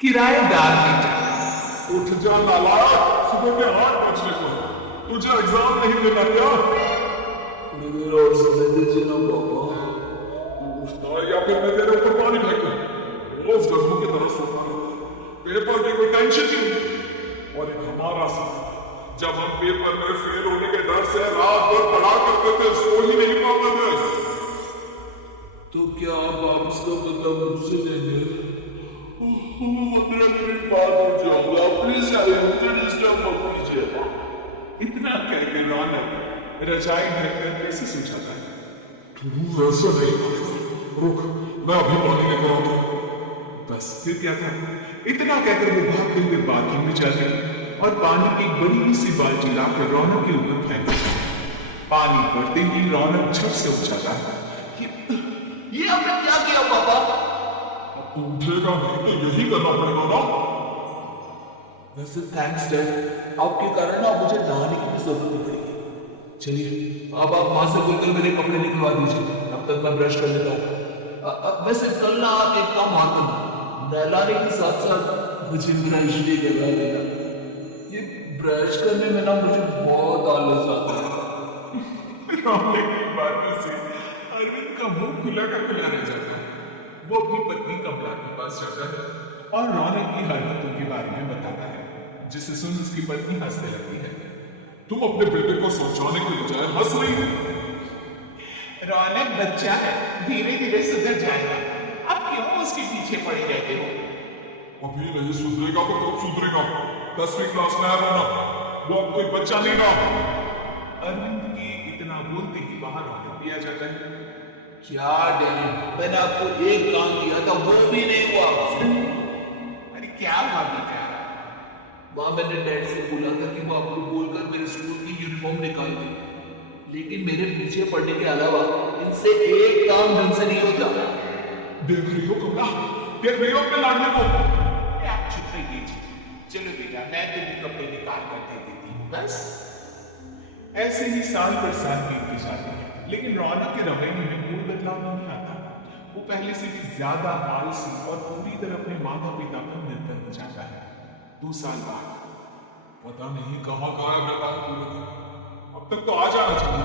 किराएदार बेटा। उठ जा नालायक, सुबह के 8 बजने को है। तुझे एग्जाम नहीं देना क्या? मुझे और समय दीजिए ना पापा। उठता है या फिर मैं तेरे ऊपर पानी फेंकूं? रोज गधों की तरह सोता रहता है। पेपर की कोई टेंशन ही नहीं। और एक हमारा समय, जब हम पेपर में फेल होने के डर से रात भर पढ़ा करते थे, सो ही नहीं पाते थे। तो क्या आप वापस का बदला मुझसे लेंगे? 15 मिनट बाद हो जाऊंगा, प्लीज आइए, मुझे डिस्टर्ब मत कीजिए। इतना कहकर रौनक रजाई ढककर कैसे सो जाता है। तू वैसा नहीं करेगा। रुक, मैं अभी पानी लेकर आता हूँ। बस फिर क्या था, इतना कहकर वो भागते हुए बाथरूम में जाते और पानी की एक बड़ी सी बाल्टी लाकर रौनक के ऊपर फेंक देता। पानी पड़ते ही रौनक झट से उठ जाता है। ये आपने क्या किया पापा? अब तू उठेगा नहीं तो यही करना पड़ेगा ना। वैसे थैंक्स डैड, आपके कारण ना मुझे नहाने की भी जरूरत नहीं पड़ेगी। चलिए अब आप माँ से बोलकर मेरे कपड़े निकलवा दीजिए, तब तक मैं ब्रश कर लेता हूँ। वैसे कल ना आप एक काम और करना, नहलाने के साथ साथ मुझे ब्रश भी करवा देना। ये ब्रश करने में ना मुझे बहुत आलस आता है। रौनक की बातों से अरविंद का मुंह खुला का खुला रह जाता है। वो अपनी पत्नी कमला के पास जाता है और रौनक की हरकतों के बारे में बताता है, जिसे सुन उसकी पत्नी हंसने लगती है। तुम अपने बेटे को समझाने के बजाय हंस रही हो। रौनक बच्चा है, धीरे धीरे सुधर जाएगा। अब क्यों उसके पीछे पड़े रहते हो? अभी नहीं सुधरेगा तो कब सुधरेगा? 10वीं क्लास में है ना, वो अब कोई बच्चा नहीं ना। अरविंद की इतना बोलते ही बाहर रौनक भी आ जाता है। क्या डैडी, मैंने आपको एक काम दिया था वो भी नहीं हुआ। अरे क्या हुआ बेटा? वहां मैंने डैड से बोला था कि वो आपको बोलकर मेरे स्कूल की यूनिफॉर्म निकाल दे, लेकिन मेरे पीछे पड़ने के अलावा इनसे एक काम ढंग से नहीं होता। देख रही हो कमला, देख रही हो अपने लाडले को। आप चुप रहिए जी। चलो बेटा, मैं तुम्हें कपड़े निकाल कर दे देती हूँ। बस ऐसे ही साल पर साल बीतती जाती है, लेकिन रौनक के रवैये में कोई बदलाव नहीं आता। वो पहले से भी ज्यादा आलसी और पूरी तरह अपने माता पिता पर निर्भर हो जाता है। 2 साल बाद पता नहीं कहाँ गायब रहता है पूरे दिन। अब तक तो आ जाना चाहिए।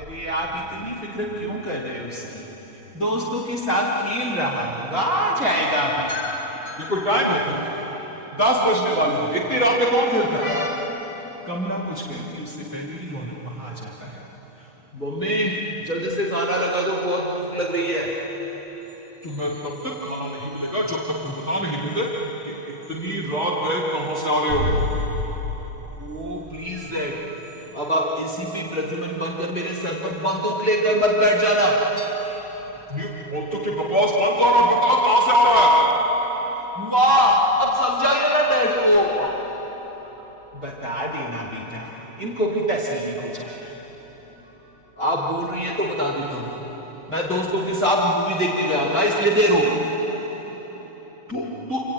अरे आप इतनी फिक्र क्यों कर रहे हो उसकी? दोस्तों के साथ खेल रहा होगा, आ जाएगा। ये कोई टाइम है? 10 बजने वाले हैं, इतनी रात में कौन खेलता है? कमला कुछ कहती उससे पहले ही रौनक वहां आ जाता है। मम्मी जल्दी से खाना लगा दो, बहुत भूख लग रही है। तुम्हें तब तक खाना नहीं मिलेगा जब तक तुम बता नहीं दोगे कि इतनी रात गए कहां से आ रहे हो। ओ प्लीज डैड, अब आप किसी भी प्रतिबंध बनकर मेरे सर पर बंदूक लेकर मत बैठ जाना। ये बोलते कि बकवास बंद करो, बता कहां से आ रहा है। माँ अब समझाइए ना डैड को। बता देना बेटा, इनको भी तसल्ली हो जाए। आप बोल रही हैं तो बता देता हूँ, मैं दोस्तों के साथ मूवी देखने गया था, इसलिए देर हो गई।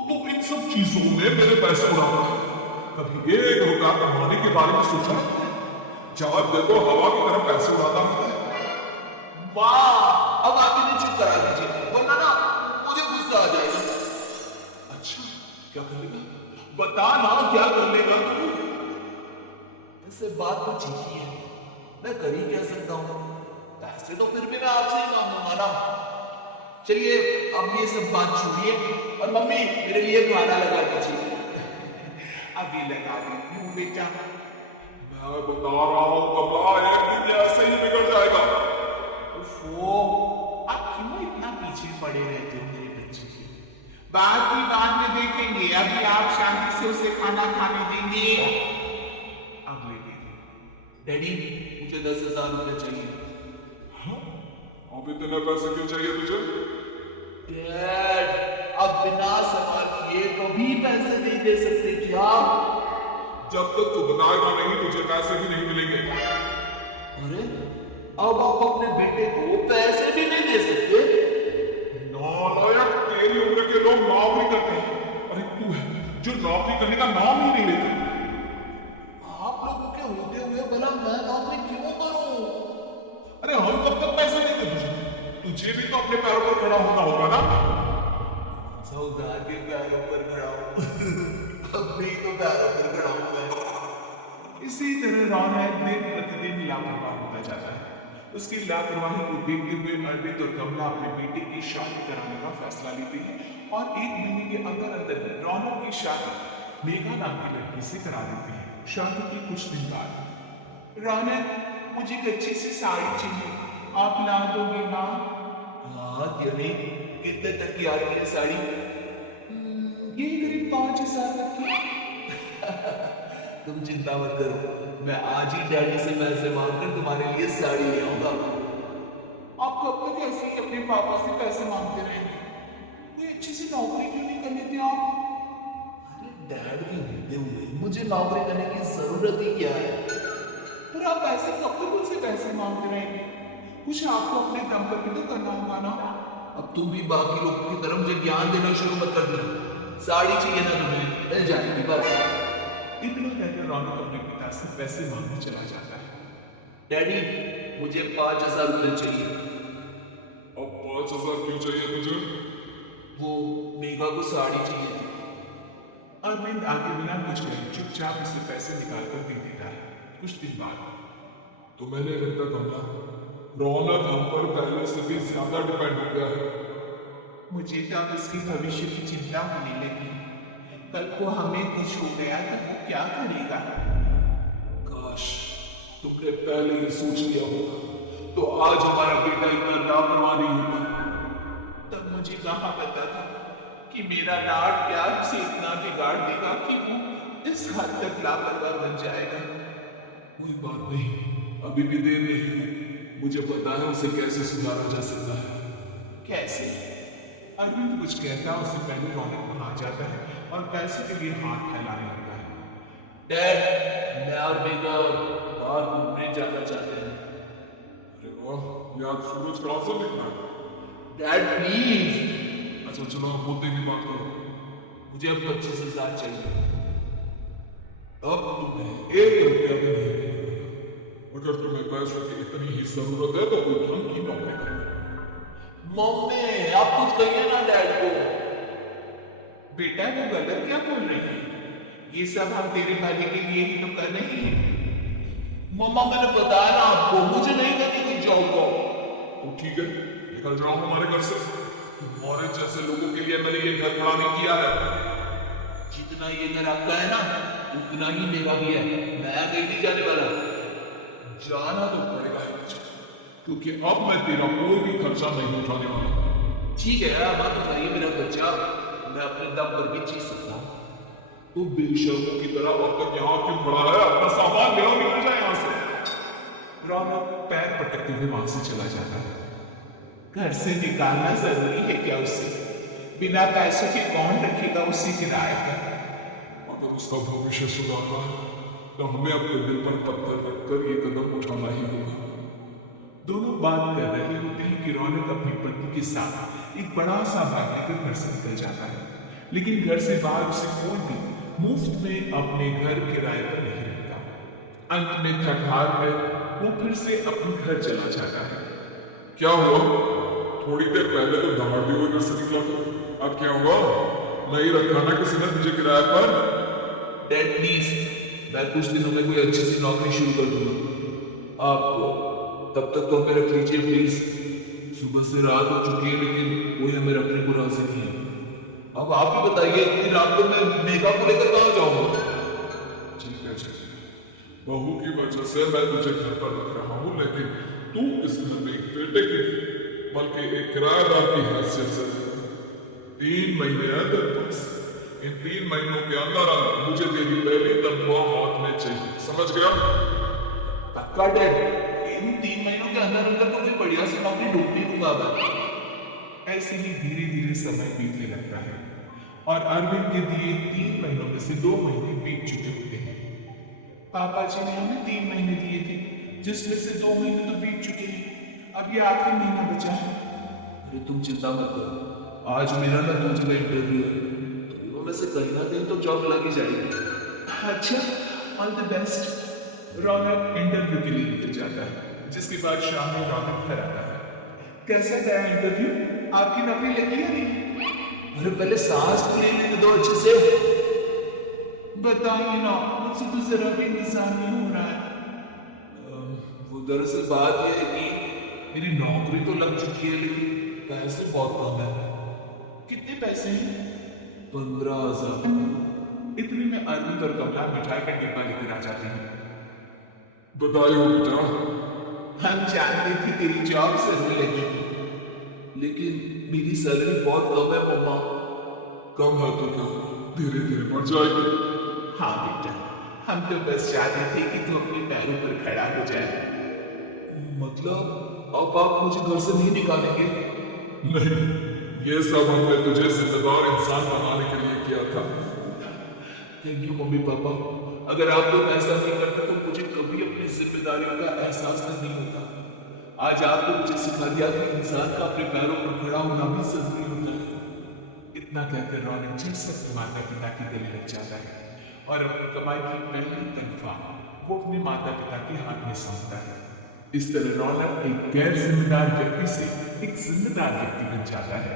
तो इन सब चीजों में मेरे पैसे उड़ाता है। कभी 1 रुपया कमाने के बारे में सोचा? जब देखो हवा की तरफ पैसे उड़ाता रहता है। माँ अब आप इन्हें चुप करा दीजिए, वरना ना मुझे गुस्सा आ जाएगा। अच्छा, क्या कर लेगा? बता ना, क्या कर लेगा तू? ऐसे बात तो ठीक ही है, मैं कर ही क्या सकता हूँ। पैसे तो फिर भी मैं आपसे ही मांगूंगा ना। चलिए अब ये सब बात छोड़िए और मम्मी मेरे लिए खाना लगा दीजिए। अभी लगा देती हूँ बेटा। मैं बता रहा हूँ कमला, एक दिन ये ऐसे ही बिगड़ जाएगा। वो आप क्यों इतना पीछे पड़े रहते हो मेरे बच्चे के? बात की बाद में देखेंगे, अभी आप शांति से उसे खाना खाने देंगे। अगले दिन डैडी मुझे 10,000 रुपये चाहिए। अब इतने पैसे क्यों चाहिए तुझे? डैड अब बिना सवाल किए कभी पैसे नहीं दे सकते क्या? जब तक तू बताएगा नहीं तुझे पैसे भी नहीं मिलेंगे। अरे अब आप अपने बेटे को पैसे भी नहीं दे सकते? नालायक, तेरी उम्र के लोग नौकरी करते हैं, अरे तू है जो नौकरी करने का नाम ही नहीं लेता। आप लोगों के होते हुए भला मैं नौकरी क्यों करूं? अरे हम कब तक पैसे देंगे तुझे? तुझे भी तो अपने पैरों पर खड़ा होना होगा ना। So खुदा के पैरों पर खड़ा हूँ। अपने ही तो पैरों पर खड़ा हूँ मैं। इसी तरह रौनक दिन प्रतिदिन लापरवाह होता जाता है। उसकी लापरवाही को देखते हुए अर्पित और कमला अपने बेटे की शादी कराने का फैसला लेते हैं और 1 महीने के अंदर अंदर ही रौनक की शादी मेघा नाम की लड़की से करा देते हैं। शादी के कुछ दिन बाद रौनक, मुझे एक अच्छी सी साड़ी चाहिए, आप ला दोगे माँ? हाँ क्यों नहीं, कितने तक की आती है साड़ी? ये करीब 5,000 तक की। तुम चिंता मत करो, मैं आज ही डैडी से पैसे मांगकर तुम्हारे लिए साड़ी ले आऊंगा। आप कब तक ऐसे ही अपने पापा से पैसे मांगते रहेंगे? कोई अच्छी सी नौकरी क्यों नहीं कर लेते आप? अरे डैड के होते हुए मुझे नौकरी करने की जरूरत ही क्या है? पर आप ऐसे कब तक उनसे पैसे मांगते रहेंगे? कुछ आपको अपने दम पर भी तो करना होगा ना? अब तुम भी बाकी लोगों की तरह मुझे ज्ञान देना शुरू मत कर देना। साड़ी चाहिए ना तुम्हें, मिल जाएगी बस। इतना कहकर रौनक अपने पिता से पैसे मांगने चला जाता है। डैडी मुझे 5,000 रुपये चाहिए। अब 5,000 क्यों चाहिए तुझे? वो मेघा को साड़ी चाहिए थी। अरविंद आगे बिना कुछ कहे चुपचाप उससे पैसे निकाल कर दे देता है। कुछ दिन बाद तो मैंने लगता कमला, रौनक हम पर पहले से भी ज्यादा डिपेंड हो गया है। मुझे तो अब उसकी भविष्य की चिंता होने लगी। कल को हमें कुछ हो गया तो वो क्या करेगा? काश तुमने पहले ही सोच लिया होगा तो आज हमारा बेटा इतना लापरवाह नहीं होता। तब मुझे कहा पता था कि मेरा लाड प्यार से इतना बिगाड़ देगा कि वो इस हद तक लापरवाह बन जाएगा। कोई बात नहीं, अभी भी देर नहीं है। मुझे पता है उसे कैसे सुधारा जा सकता है। कैसे? अरविंद कुछ कहता उससे पहले रौनक वहां आ जाता है और पैसे के लिए हाथ फैलाने लगता है। डैड, मैं और मेघा बाहर घूमने जाना चाहते हैं। अरे वाह, ये आज सूरज कहाँ से निकला? Dad please. अच्छा चलो आप मुद्दे की बात करो। मुझे अब 25,000 चाहिए। अब तुम्हें 1 रुपया भी नहीं मिलेगा। अगर तुम्हें पैसों की इतनी ही जरूरत है तो कोई ढंग की नौकरी करो। मम्मी आप कुछ कहिए ना डैड को। बेटा वो गलत क्या बोल रही है? ये सब हम तेरे भले के लिए ही तो कर रहे हैं। मम्मा मैंने बताया ना आपको, मुझे नहीं करनी कोई जॉब को। तो ठीक है, निकल जाओ हमारे घर से। तुम्हारे जैसे लोगों के लिए मैंने ये घर खड़ा नहीं किया है। जितना ये घर आपका है ना उतना ही मेरा भी है। मैं कहीं नहीं जाने वाला। जाना तो पड़ेगा ही मुझे, क्योंकि अब मैं तेरा कोई भी खर्चा नहीं उठाने वाला। ठीक है अब आप बताइए मेरा बच्चा, मैं अपने दम पर भी जी सकता हूँ। तो बेशर्मों की तरह अब तक यहाँ क्यों खड़ा है? अपना सामान ले आओ, निकल जाए यहाँ से। रौनक पैर पटकते हुए वहां से चला जाता है। घर से निकालना जरूरी है क्या उसे? बिना पैसों के कौन रखेगा उसे किराए पर? अगर उसका भविष्य सुधारना है तो हमें अपने दिल पर पत्थर रखकर ये कदम उठाना ही होगा। दोनों बात कर रहे होते हैं कि रौनक अपनी पत्नी के साथ एक बड़ा सा बैग लेकर घर से निकल जाता है, लेकिन घर से बाहर उसे कोई भी मुफ्त में अपने घर किराए पर नहीं रखता। अंत में थक हार कर वो फिर से अपने घर चला जाता है। क्या हुआ? थोड़ी देर पहले तो दहाड़ते हुए घर से निकला था, अब क्या हुआ? नहीं रखा ना किसी ने तुझे किराए पर? डैड प्लीज, मैं कुछ दिनों में कोई अच्छी सी नौकरी शुरू कर दूंगा आपको, तब तक तो हमें रख लीजिए प्लीज। सुबह से रात हो चुकी है लेकिन कोई हमें रखने को राजी नहीं है। अब आप ही बताइए, इतनी रात को मैं मेघा को लेकर कहाँ जाऊंगा? ठीक है ठीक है, बहू की वजह से मैं तुझे घर पर रख रहा हूँ, लेकिन तू इस घर में एक बेटे की बल्कि एक किराएदार की हैसियत से 3 महीने है तेरे पास। इन 3 महीनों के अंदर मुझे तेरी पहली तनख्वाह हाथ में चाहिए, समझ गया? पक्का डैड, इन 3 महीनों के अंदर अंदर तो कोई बढ़िया सी नौकरी ढूंढ नहीं दूंगा मैं। ऐसे ही धीरे धीरे समय बीतने लगता है और अरविंद के दिए 3 महीनों में से 2 महीने बीत चुके होते हैं। पापा जी ने हमें 3 महीने दिए थे, जिसमें से 2 महीने तो बीत चुके हैं। अब ये आखिरी महीना बचा है। अरे तुम चिंता मत करो, आज मेरा ना 2 जगह इंटरव्यू है, दोनों में से कहीं ना कहीं तो जॉब लग ही जाएगी। अच्छा, all the best. Raunak interview के लिए निकल जाता है, जिसके बाद शाम में रौनक घर आता है। कैसा गया इंटरव्यू? आपकी नौकरी लगी या नहीं? अरे पहले सांस तो लेने दो अच्छे से। बताइए ना, मुझसे तो जरा भी इंतजार नहीं हो रहा है। वो दरअसल बात यह है कि मेरी नौकरी तो लग चुकी है लेकिन पैसे बहुत कम है। कितने पैसे हैं? 15,000। इतने में अरविंद और कमला मिठाई का डिब्बा लेकर आ जाते हैं। बधाई हो बेटा। हम जानते थे तेरी जॉब जरूर लगेगी। लेकिन मेरी सैलरी बहुत कम है मम्मा। कम है तो क्या, धीरे धीरे बढ़ जाएगी। हाँ बेटा, हम तो बस चाहते थे कि तू अपने पैरों पर खड़ा हो जाए। मतलब अब आप मुझे घर से नहीं निकालेंगे? नहीं, ये सब हमने तुझे जिम्मेदार इंसान बनाने के लिए किया था। Thank you mummy papa. अगर आप लोग ऐसा नहीं करते तो मुझे कभी अपनी जिम्मेदारियों का एहसास नहीं होता। आज आपने मुझे सिखा दिया कि इंसान का अपने पैरों पर खड़ा होना भी जरूरी होता है। इतना कहकर रौनक झट से अपने माता पिता के गले लग जाता है और अपनी कमाई की पहली तनख्वाह वो अपने माता पिता के हाथ में सौंपता है। इस तरह रौनक एक गैर जिम्मेदार व्यक्ति से एक जिम्मेदार व्यक्ति बन जाता है।